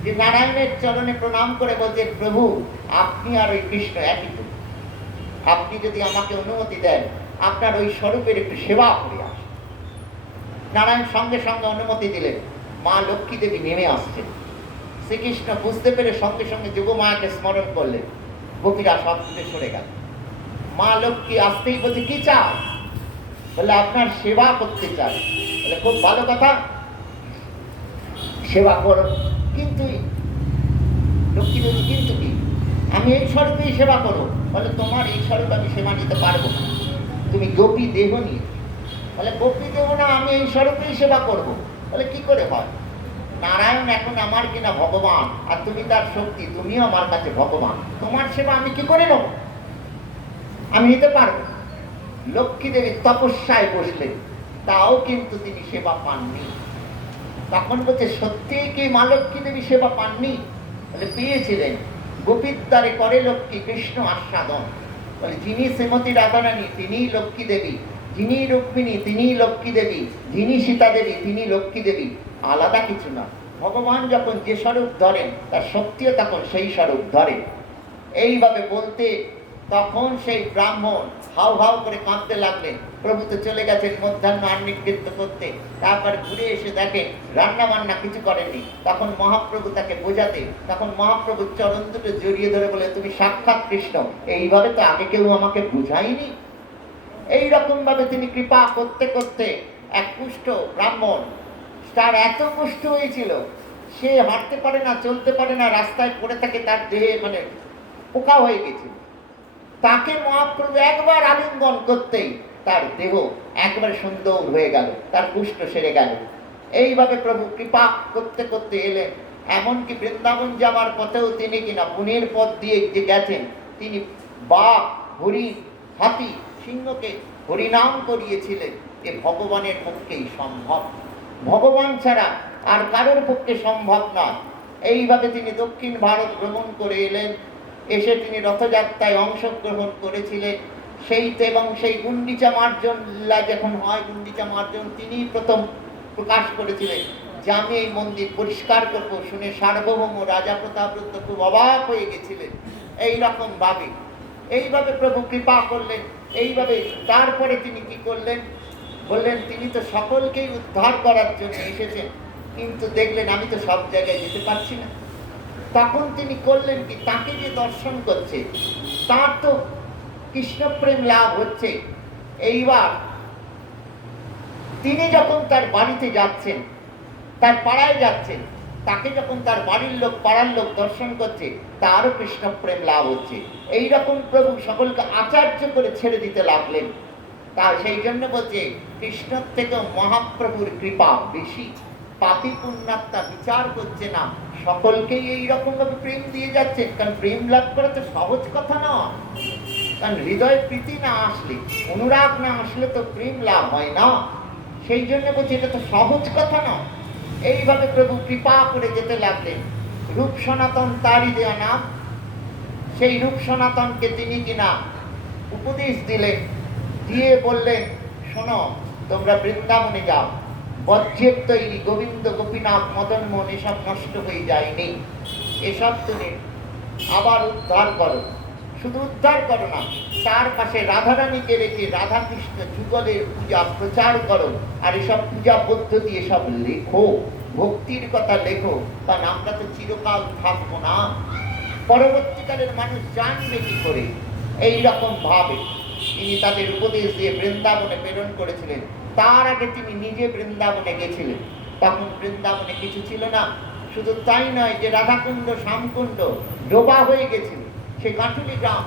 যে নারায়ণের চরণে প্রণাম করে বলছেন, প্রভু আপনি আর ওই কৃষ্ণ একই তো, আপনি যদি আমাকে অনুমতি দেন আপনার ওই স্বরূপের একটু সেবা করে আস। নারায়ণ সঙ্গে সঙ্গে অনুমতি দিলেন। মা লক্ষ্মী দেবী নেমে আসছেন। শ্রীকৃষ্ণ বুঝতে পেরে সঙ্গে সঙ্গে যোগমায়াকে স্মরণ করলেন। গোপীরা সব ছুটে সরে গেল। মা লক্ষ্মী আসতেই বলছে, কি চাও? বলে, আপনার সেবা করতে চাই। বলে, খুব ভালো কথা, সেবা করো, কিন্তু লক্ষ্মী বলছে, কিন্তু কি? আমি এই স্বরূপেই সেবা করো। বলে, তোমার এই স্বরূপ আমি সেবা নিতে পারবো না, তুমি গোপী দেহ নিয়ে। বলে গোপী দেব না, আমি এই স্বরূপেই সেবা করব। বলে কি করে হয়? নারায়ণ এখন আমার কিনা ভগবান, আর তুমি তার শক্তি, তুমিও আমার কাছে ভগবান, তোমার সেবা আমি কি করে নেব? আমি নিতে পারবো। লক্ষ্মী দেবী তপস্যায় বসলেন, তাও কিন্তু তিনি সেবা পাননি। তখন বলছে, সত্যি কি মা লক্ষ্মী দেবী সেবা পাননি? বলে পেয়েছিলেন। গোপীর দ্বারে করে লক্ষ্মী কৃষ্ণ আস্বাদন। বলে যিনি শ্রীমতী রাধারানী তিনিই লক্ষ্মী দেবী, যিনি রুক্মিণী তিনিই লক্ষ্মী দেবী, যিনি সীতা দেবী তিনি লক্ষ্মী দেবী, আলাদা কিছু না। ভগবান যখন যে স্বরূপ ধরেন তার শক্তিও তখন সেই স্বরূপ ধরে। এইভাবে বলতে তখন সেই ব্রাহ্মণ হাউ হাউ করে কাঁদতে লাগলেন। প্রভু তো চলে গেছেন মধ্যাহ্ন আহ্নিকৃত্য করতে, তারপর ঘুরে এসে দেখেন রান্না বান্না কিছু করেননি। তখন মহাপ্রভু তাকে বোঝাতে, তখন মহাপ্রভুর চরণ দুটো জড়িয়ে ধরে বলে, তুমি সাক্ষাৎ কৃষ্ণ, এইভাবে তো আগে কেউ আমাকে বুঝায়নি। এইরকম ভাবে তিনি কৃপা করতে করতে এক কুষ্ঠ ব্রাহ্মণ, তার এত কুষ্ঠ হয়েছিল সে হাঁটতে পারে না, চলতে পারে না, রাস্তায় পড়ে থাকে, তার দেহে মানে পোকা হয়ে গেছে। তাকে মহাপ্রভু একবার আলিঙ্গন করতেই তার দেহ একবারে সুন্দর হয়ে গেল, তার কুষ্ঠ সেরে গেল। এইভাবে প্রভু কৃপা করতে করতে এলেন। এমনকি বৃন্দাবন যাওয়ার পথেও তিনি কিনা পুনের পথ দিয়ে যে গেছেন, তিনি বাঘ, হরিণ, হাতি, সিংহকে হরিনাম করিয়েছিলেন। এ ভগবানের পক্ষেই সম্ভব, ভগবান ছাড়া আর কারোর পক্ষে সম্ভব নয়। এইভাবে তিনি দক্ষিণ ভারত ভ্রমণ করে এলেন। এসে তিনি রথযাত্রায় অংশগ্রহণ করেছিলেন। সেইতে এবং সেই গুন্ডিচা মার্জন লীলা যখন হয়, গুন্ডিচা মার্জন তিনি প্রথম প্রকাশ করেছিলেন যে আমি এই মন্দির পরিষ্কার করবো। শুনে সার্বভৌম রাজা প্রতাপরুদ্র খুব অবাক হয়ে গেছিলেন। এইভাবে প্রভু কৃপা করলেন। এইভাবে তারপরে তিনি কি করলেন, বললেন তিনি তো সকলকেই উদ্ধার করার জন্য এসেছেন, কিন্তু দেখলেন আমি তো সব জায়গায় যেতে পারছি না। তখন তিনি করলেন কি, তাকে যে দর্শন করছে তার তো কৃষ্ণপ্রেম লাভ হচ্ছে। এইবার তিনি যখন তার বাড়িতে যাচ্ছেন, তার পাড়ায় যাচ্ছেন, তাকে যখন তার বাড়ির লোক, পাড়ার লোক দর্শন করছে, তারও কৃষ্ণপ্রেম লাভ হচ্ছে। এইরকম প্রভু সকলকে আচার্য করে ছেড়ে দিতে লাগলেন। তা সেই জন্য বলছে, কৃষ্ণর থেকে মহাপ্রভুর কৃপা বেশি। পাপী পুণ্যাত্মা বিচার করছে না, সকলকেই এইরকম ভাবে প্রেম দিয়ে যাচ্ছেন। কারণ প্রেম লাভ করা তো সহজ কথা না। কারণ হৃদয় প্রীতি না আসলে, অনুরাগ না আসলে তো প্রেম লাভ হয় না। সেই জন্য বলছি এটা তো সহজ কথা না। এইভাবে প্রভু কৃপা করে যেতে লাগলেন। রূপ সনাতন তারই দেওয়া নাম। সেই রূপ সনাতনকে তিনি কিনা উপদেশ দিলেন, দিয়ে বললেন, শোনো তোমরা বৃন্দাবনে যাও, বজ্রের তৈরি গোবিন্দ গোপীনাথ মদন মোহন এসব নষ্ট হয়ে যায়নি, এসব তুমি আবার উদ্ধার করো। শুধু উদ্ধার করো না, তার পাশে রাধারানীকে রেখে রাধাকৃষ্ণ যুগলের পূজা প্রচার করো। আর এসব পূজা পদ্ধতি এসব লেখো, ভক্তির কথা লেখো। কারণ আমরা তো চিরকাল থাকবো না, পরবর্তীকালের মানুষ জানবে কি করে। এইরকম ভাবে তিনি তাদের উপদেশ দিয়ে বৃন্দাবনে প্রেরণ করেছিলেন। তার আগে তিনি নিজে বৃন্দাবনে গেছিলেন। তখন বৃন্দাবনে কিছু ছিল না। শুধু তাই নয়, যে রাধাকুণ্ড শ্যামকুণ্ড ডোবা হয়ে গেছিল, সে কাঠুলি গ্রাম,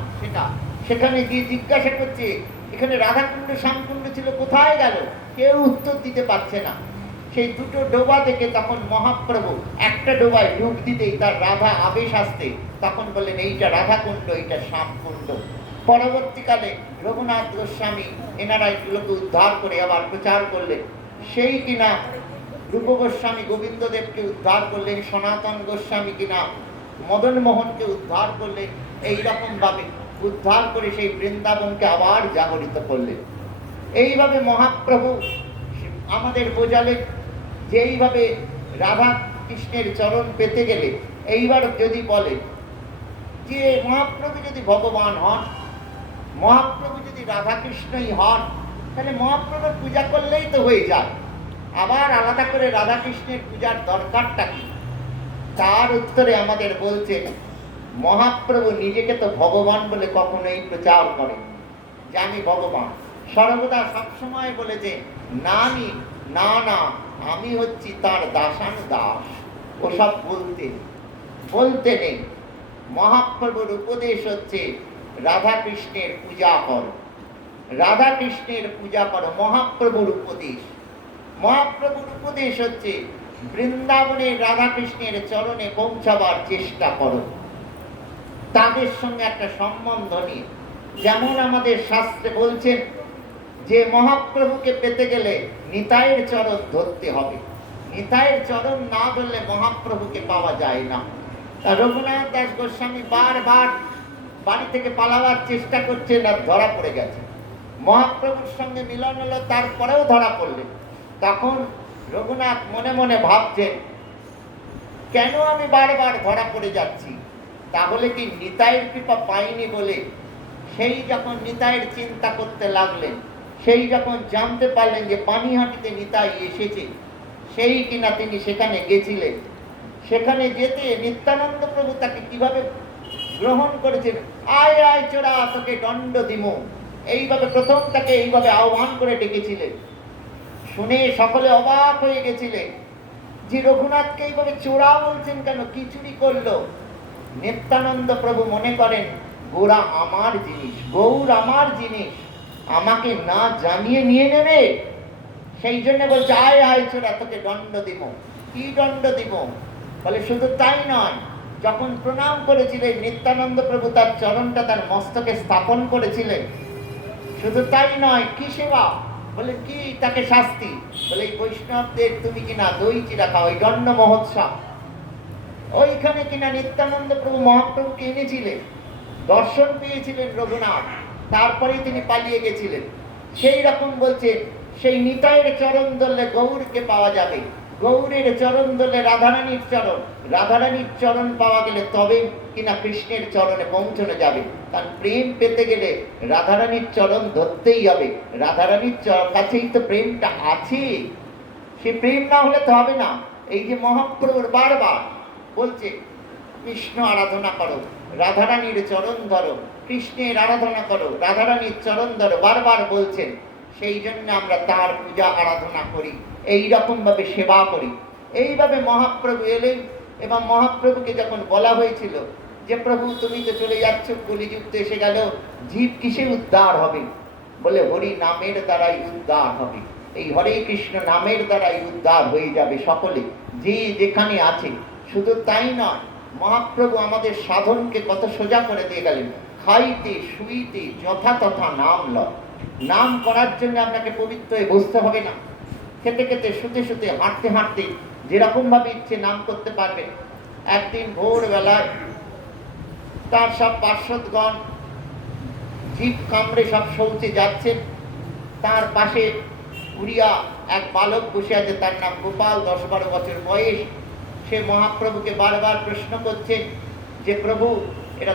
সেখানে গিয়ে জিজ্ঞাসা করছে এখানে রাধাকুণ্ড শ্যামকুণ্ড ছিল, কোথায় গেল? কেউ উত্তর দিতে পারছে না। সেই দুটো ডোবা থেকে তখন মহাপ্রভু একটা ডোবায় ডুব দিতেই তার রাধা আবেশ আসতে তখন বললেন এইটা রাধাকুণ্ড, এইটা শ্যামকুণ্ড। পরবর্তীকালে রঘুনাথ গোস্বামী এনারা এগুলোকে উদ্ধার করে আবার প্রচার করলেন। সেই কিনা রূপ গোস্বামী গোবিন্দদেবকে উদ্ধার করলেন, সনাতন গোস্বামী কিনা মদন মোহনকে উদ্ধার করলেন। এইরকম ভাবে উদ্ধার করে সেই বৃন্দাবনকে আবার জাগরিত করলেন। এইভাবে মহাপ্রভু আমাদের বোঝালেন যে এইভাবে রাধা কৃষ্ণের চরণ পেতে গেলে, এইবার যদি বলে যে মহাপ্রভু যদি ভগবান হন, মহাপ্রভু যদি রাধাকৃষ্ণই হন, তাহলে মহাপ্রভুর পূজা করলেই তো হয়ে যায়, আবার আলাদা করে রাধাকৃষ্ণের পূজার দরকারটা কি? তার উত্তরে আমাদের বলছেন, মহাপ্রভু নিজেকে তো ভগবান বলে কখনোই প্রচার করেন যে আমি ভগবান। সর্বদা সবসময় বলেছে না না, আমি হচ্ছি তার দাসানুদাস। ওসব বলতে নেই। মহাপ্রভুর উপদেশ হচ্ছে রাধা কৃষ্ণের পূজা করো। রাধা কৃষ্ণের পূজা করো। মহাপ্রভুর উপদেশ, মহাপ্রভুর উপদেশ হচ্ছে বৃন্দাবনের রাধা কৃষ্ণের চরণে পৌঁছাবার চেষ্টা করো, তাদের সঙ্গে একটা সম্বন্ধ নিয়ে। যেমন আমাদের শাস্ত্রে বলছেন যে মহাপ্রভুকে পেতে গেলে নিতাইয়ের চরণ ধরতে হবে, নিতাইয়ের চরণ না ধরলে মহাপ্রভুকে পাওয়া যায় না। তা রঘুনাথ দাস গোস্বামী বারবার বাড়ি থেকে পালাবার চেষ্টা করছেন, আর ধরা পড়ে গেছে। মহাপ্রভুর সঙ্গে মিলন হলো, তারপরেও ধরা পড়লেন। তখন রঘুনাথ মনে মনে ভাবছেন, কেন আমি বারবার ধরা পড়ে যাচ্ছি? তাহলে কি নিতাইয়ের কৃপা পাইনি বলে? সেই যখন নিতাইয়ের চিন্তা করতে লাগলেন, সেই যখন জানতে পারলেন যে পানিহাটিতে নিতাই এসেছে, সেই কিনা তিনি সেখানে গেছিলেন, সেখানে যেতে নিত্যানন্দ প্রভু তাকে কিভাবে গ্রহণ করেছেন, আয় আয় চোরা তোকে দণ্ড দিমু, এইভাবে প্রথম তাকে এইভাবে আহ্বান করে ডেকেছিলেন। শুনে সকলে অবাক হয়ে গেছিলেন যে রঘুনাথকে এইভাবে চোরা বলছেন কেন, কি চুরি করলো? নিত্যানন্দ প্রভু মনে করেন গোরা আমার জিনিস, গৌর আমার জিনিস, আমাকে না জানিয়ে নিয়ে নেবে, সেই জন্য বলছে আয় আয় চোরা তোকে দণ্ড দিব। কি দণ্ড দিব? বলে শুধু তাই নয়, যখন প্রণাম করেছিলেন নিত্যানন্দ প্রভু তার চরণটা তার মস্তকে স্থাপন করেছিলেন, শুধু তাই নয়, কি সেবা? বলে কি তাকে শাস্তি? বলে এই বৈষ্ণবদের তুমি কিনা দই চিরা খাও, ওই দণ্ড মহোৎসব, ওইখানে কিনা নিত্যানন্দ প্রভু মহাপ্রভুকে এনেছিলেন, দর্শন পেয়েছিলেন রঘুনাথ, তারপরেই তিনি পালিয়ে গেছিলেন। সেই রকম বলছে সেই নিতাইয়ের চরণ ধরলে গৌরকে পাওয়া যাবে, গৌরের চরণ ধরলে রাধারানীর চরণ, রাধারানীর চরণ পাওয়া গেলে তবে কিনা কৃষ্ণের চরণে পৌঁছানো যাবে। কারণ প্রেম পেতে গেলে রাধারানীর চরণ ধরতেই হবে, রাধারানীর কাছেই তো প্রেমটা আছে, সে প্রেম না হলে তো হবে না। এই যে মহাপ্রভুর বারবার বলছে কৃষ্ণ আরাধনা করো, রাধারানীর চরণ ধরো, কৃষ্ণের আরাধনা করো, রাধারানীর চরণ ধরো, বারবার বলছেন। সেই জন্য আমরা তার পূজা আরাধনা করি, এই রকম ভাবে সেবা করি। এইভাবে মহাপ্রভু এলেন, এবং মহাপ্রভুকে যখন বলা হয়েছিল যে প্রভু তুমি তো চলে যাচ্ছ, কলিযুগ তো এসে গেল, জীব কিসে উদ্ধার হবে? বলে হরি নামের দ্বারাই উদ্ধার হবে, এই হরে কৃষ্ণ নামের দ্বারাই উদ্ধার হয়ে যাবে সকলে, যে যেখানে আছে। শুধু তাই নয়, মহাপ্রভু আমাদের সাধনকে কত সোজা করে দিয়ে গেলেন। খাইতে শুইতে যথাতথা নাম লয়, নাম করার জন্য আপনাকে পবিত্র হয়ে বসতে হবে না, খেতে খেতে শুতে শুতে হাঁটতে হাঁটতে যেরকম ভাবে ইচ্ছে নাম করতে পারবেন। একদিন ভোরবেলায় তার সব পার্শ্বদগণ জিভ কামড়ে সব শৌচে যাচ্ছেন, তার পাশে উড়িয়া এক বালক বসে আছে, তার নাম গোপাল, 10-12 বছর বয়স। সে মহাপ্রভুকে বারবার প্রশ্ন করছেন যে প্রভু এরা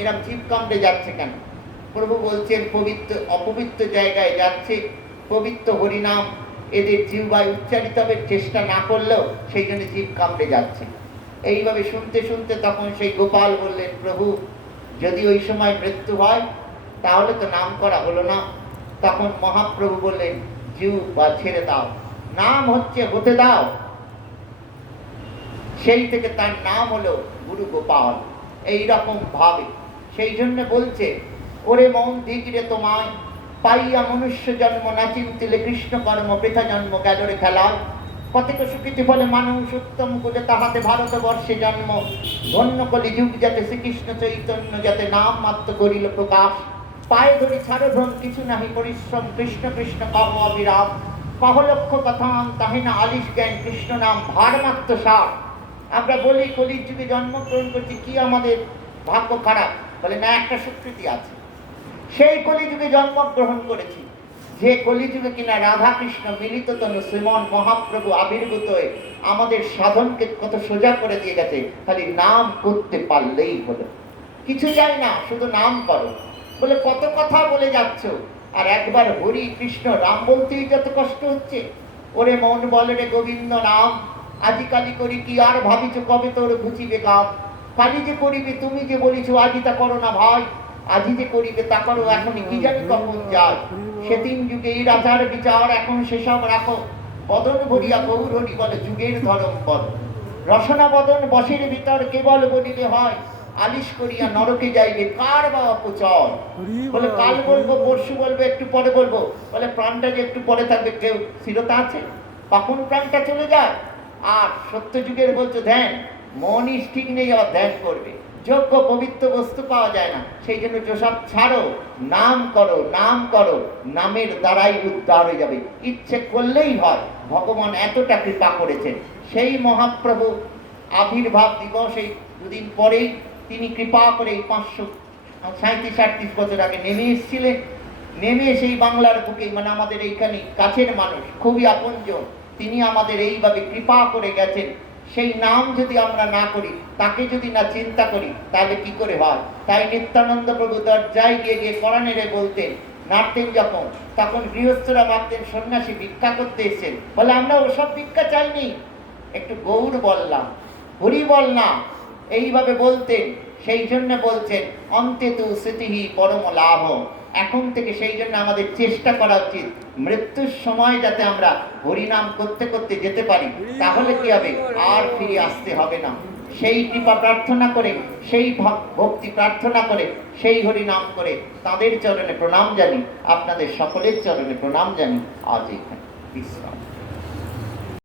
এরা জিভ কামড়ে যাচ্ছে কেন? প্রভু বলছেন পবিত্র অপবিত্র জায়গায় যাচ্ছে, পবিত্র হরিনাম এদের জিহ্বায় উচ্চারিত হবে, চেষ্টা না করলেও সেই জন্য জিভ কামড়ে যাচ্ছে। এইভাবে শুনতে শুনতে তখন সেই গোপাল বললেন, প্রভু যদি ওই সময় মৃত্যু হয় তাহলে তো নাম করা হলো না। তখন মহাপ্রভু বললেন জিহ্বা ছেড়ে দাও, নাম হচ্ছে হতে দাও। সেই থেকে তার নাম হলো গুরু গোপাল। এই রকম ভাবে সেই জন্য বলছে, ওরে মন দিগিরে তোমায় পাইয়া মনুষ্য জন্ম না চিন্তিলে কৃষ্ণ কর্ম বৃথা জন্ম গেলরে খেলায়। কতক সুকৃতি ফলে মানুষ উত্তম কুলে তাহাতে ভারতবর্ষে জন্ম, ধন্য কলি যুগ যাতে শ্রীকৃষ্ণ চৈতন্য যাতে নাম মাত্র করিল প্রকাশ। পায়ে ধরি ছাড়ো ভ্রম কিছু নাহি পরিশ্রম, কৃষ্ণ কৃষ্ণ কহ অবিরাম। কহ লক্ষ কথাম তাহে না আলিস জ্ঞান, কৃষ্ণ নাম ভার মাত্র সার। আমরা বলি কলির যুগে জন্মগ্রহণ করছি, কি আমাদের ভাগ্য খারাপ? বলে না, একটা স্বীকৃতি আছে, সেই কলিযুগে জন্মগ্রহণ করেছি, যে কলিযুগে কিনা রাধা কৃষ্ণ মিলিত তনু শ্রীমন মহাপ্রভু আবির্ভূত হয়ে আমাদের সাধনকে কত সোজা করে দিয়ে গেছে। খালি নাম করতে পারলেই হলো, কিছু চাই না, শুধু নাম করো। বলে কত কথা বলে যাচ্ছ, আর একবার হরি কৃষ্ণ রাম বলতেই যত কষ্ট হচ্ছে। ওরে মন বলে রে গোবিন্দ নাম, আজিকালি করি কি আর ভাবিছ কবে তোর ঘুচিবে কাম। কালি যে করিবে তুমি যে বলিছ আজি তা করো না ভাই, আজি যে করিবে তা করো এখনই কি জানি কখন যায়। সেদিন যুগে এই রাজার বিচার এখন সেসব রাখো, বদন ভরিয়া গৌর হরি বলে যুগের ধরম বল। রসনা বদন বসের ভিতর কেবল বলিলে হয়, আলিশ করিয়া নরকে যাইবে কার বা অপচয়। বলে কাল বলবো, পরশু বলবো, একটু পরে বলবো। বলে প্রাণটা যে একটু পরে থাকবে, কেউ স্থিরতা আছে? কখন প্রাণটা চলে যায়? আর সত্য যুগের বলছো ধ্যান, মনই ঠিক নেই, আবার ধ্যান করবে। যোগ্য পবিত্র বস্তু পাওয়া যায় না, সেই জন্য যেসব ছাড়ো, নাম করো, নাম করো, নামের দ্বারাই উদ্ধার হয়ে যাবে। ইচ্ছে করলেই হয়। ভগবান এতটা কৃপা করেছেন। সেই মহাপ্রভু আবির্ভাব দিবস এই দুদিন পরেই তিনি কৃপা করে এই 537 বছর আগে নেমে এসেছিলেন। নেমে সেই বাংলার বুকে, মানে আমাদের এইখানে কাছের মানুষ, খুবই আপনজন, তিনি আমাদের এইভাবে কৃপা করে গেছেন। সেই নাম যদি আমরা না করি, তাকে যদি না চিন্তা করি, তাহলে কি করে হয়? তাই নিত্যানন্দ প্রভু দরজায় গিয়ে গিয়ে কোরআনেরে বলতেন, নাড়তেন যখন, তখন গৃহস্থরা ভাবতেন সন্ন্যাসী ভিক্ষা করতে এসেছেন। বলে আমরা ওসব ভিক্ষা চাইনি, একটু গৌর বললাম, হরি বল না, এইভাবে বলতেন। সেই জন্য বলছেন অন্তে তু স্মৃতিহি পরম লাভ। এখন থেকে সেই জন্য আমাদের চেষ্টা করা উচিত, মৃত্যুর সময় যাতে আমরা হরিনাম করতে করতে যেতে পারি। তাহলে কি হবে? আর ফিরে আসতে হবে না। সেই কৃপা প্রার্থনা করে, সেই ভক্তি প্রার্থনা করে, সেই হরিনাম করে তাদের চরণে প্রণাম জানি, আপনাদের সকলের চরণে প্রণাম জানি। আজ এখানে বিশ্রাম।